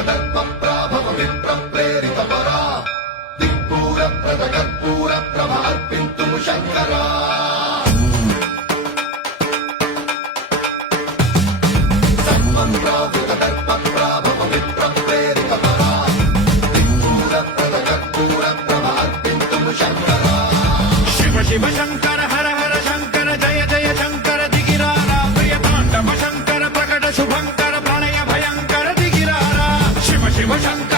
దర్పప్రాభవ విప్రప్రేరిత పరా దిక్పూర ప్రద కర్పూర ప్రభ అర్పింతుము శంకరా సర్వప్రావృత దర్పప్రాభవ విప్రప్రేరిత పరా దిక్పూర ప్రద కర్పూర ప్రభ అర్పింతుము శంకరా శివ శివ శంకర హర హర శంకర జయ జయ శంకర దిగిరారా ప్రియ తాండవ శంకర ప్రకట శుభంకర ప్రణయ భయంకర దిగిరారా శివ శివ శంకర